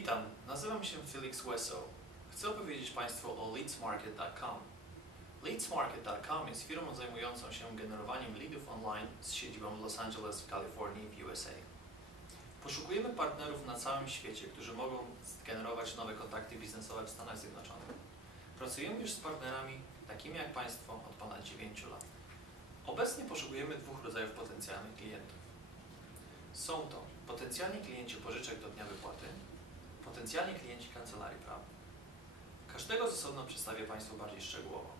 Witam, nazywam się Felix Weso. Chcę opowiedzieć Państwu o leadsmarket.com. Leadsmarket.com jest firmą zajmującą się generowaniem leadów online z siedzibą w Los Angeles w Kalifornii w USA. Poszukujemy partnerów na całym świecie, którzy mogą zgenerować nowe kontakty biznesowe w Stanach Zjednoczonych. Pracujemy już z partnerami takimi jak Państwo od ponad 9 lat. Obecnie poszukujemy dwóch rodzajów potencjalnych klientów. Są to potencjalni klienci pożyczek do dnia wypłaty, potencjalni klienci kancelarii prawnej. Każdego z osobna przedstawię Państwu bardziej szczegółowo.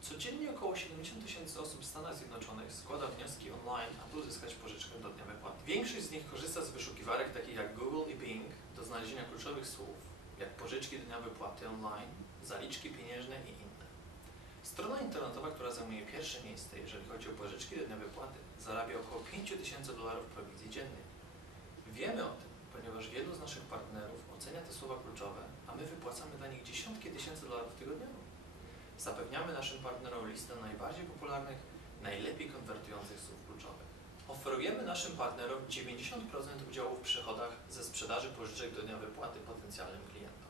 Codziennie około 70 tysięcy osób w Stanach Zjednoczonych składa wnioski online, aby uzyskać pożyczkę do dnia wypłaty. Większość z nich korzysta z wyszukiwarek takich jak Google i Bing do znalezienia kluczowych słów, jak pożyczki do dnia wypłaty online, zaliczki pieniężne i inne. Strona internetowa, która zajmuje pierwsze miejsce, jeżeli chodzi o pożyczki do dnia wypłaty, zarabia około 5 tysięcy dolarów prowizji dziennej. Wiemy o tym, ponieważ wielu z naszych partnerów ocenia te słowa kluczowe, a my wypłacamy dla nich dziesiątki tysięcy dolarów tygodniowo. Zapewniamy naszym partnerom listę najbardziej popularnych, najlepiej konwertujących słów kluczowych. Oferujemy naszym partnerom 90% udziału w przychodach ze sprzedaży pożyczek do dnia wypłaty potencjalnym klientom.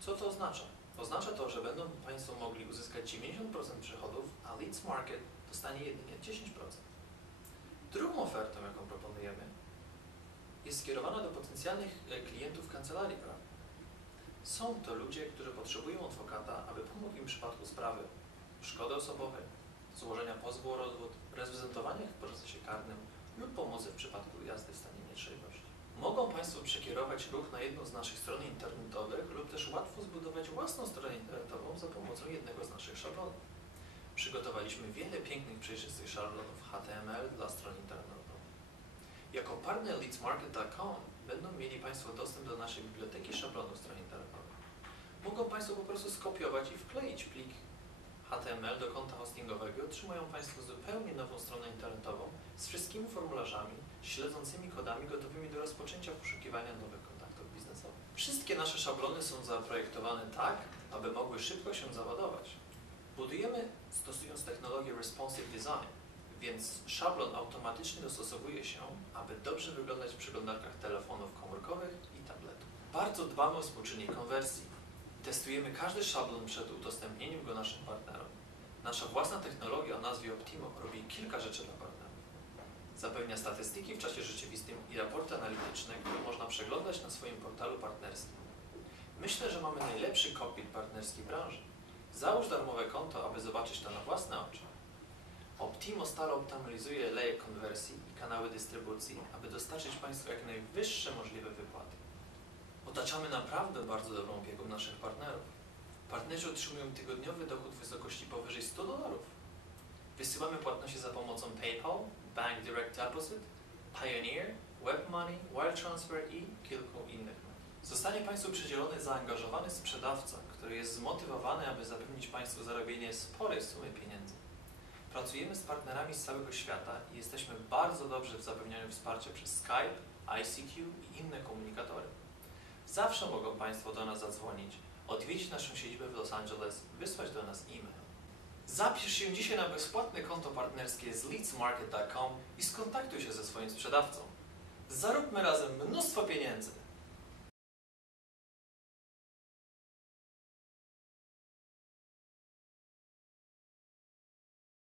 Co to oznacza? Oznacza to, że będą Państwo mogli uzyskać 90% przychodów, a Leads Market dostanie jedynie 10%. Jest skierowana do potencjalnych e, klientów kancelarii prawnej. Są to ludzie, którzy potrzebują adwokata, aby pomógł im w przypadku sprawy szkody osobowej, złożenia pozwu o rozwód, reprezentowania ich w procesie karnym lub pomocy w przypadku jazdy w stanie nietrzeźwości. Mogą Państwo przekierować ruch na jedną z naszych stron internetowych lub też łatwo zbudować własną stronę internetową za pomocą jednego z naszych szablonów. Przygotowaliśmy wiele pięknych, przejrzystych szablonów HTML dla stron internetowych. Jako partner leadsmarket.com będą mieli Państwo dostęp do naszej biblioteki szablonów stron internetowych. Mogą Państwo po prostu skopiować i wkleić plik HTML do konta hostingowego i otrzymują Państwo zupełnie nową stronę internetową z wszystkimi formularzami, śledzącymi kodami gotowymi do rozpoczęcia poszukiwania nowych kontaktów biznesowych. Wszystkie nasze szablony są zaprojektowane tak, aby mogły szybko się załadować. Budujemy stosując technologię Responsive Design, więc szablon automatycznie dostosowuje się, aby dobrze wyglądać w przeglądarkach telefonów komórkowych i tabletów. Bardzo dbamy o współczynnik konwersji. Testujemy każdy szablon przed udostępnieniem go naszym partnerom. Nasza własna technologia o nazwie Optimo robi kilka rzeczy dla partnerów. Zapewnia statystyki w czasie rzeczywistym i raporty analityczne, które można przeglądać na swoim portalu partnerskim. Myślę, że mamy najlepszy kokpit partnerski branży. Załóż darmowe konto, aby zobaczyć to na własne oczy. Optimo stale optymalizuje leje konwersji i kanały dystrybucji, aby dostarczyć Państwu jak najwyższe możliwe wypłaty. Otaczamy naprawdę bardzo dobrą opieką naszych partnerów. Partnerzy otrzymują tygodniowy dochód w wysokości powyżej 100 dolarów. Wysyłamy płatności za pomocą PayPal, Bank Direct Deposit, Pioneer, WebMoney, Wire Transfer i kilku innych. Zostanie Państwu przydzielony zaangażowany sprzedawca, który jest zmotywowany, aby zapewnić Państwu zarobienie sporej sumy pieniędzy. Pracujemy z partnerami z całego świata i jesteśmy bardzo dobrzy w zapewnianiu wsparcia przez Skype, ICQ i inne komunikatory. Zawsze mogą Państwo do nas zadzwonić, odwiedzić naszą siedzibę w Los Angeles, wysłać do nas e-mail. Zapisz się dzisiaj na bezpłatne konto partnerskie z leadsmarket.com i skontaktuj się ze swoim sprzedawcą. Zaróbmy razem mnóstwo pieniędzy!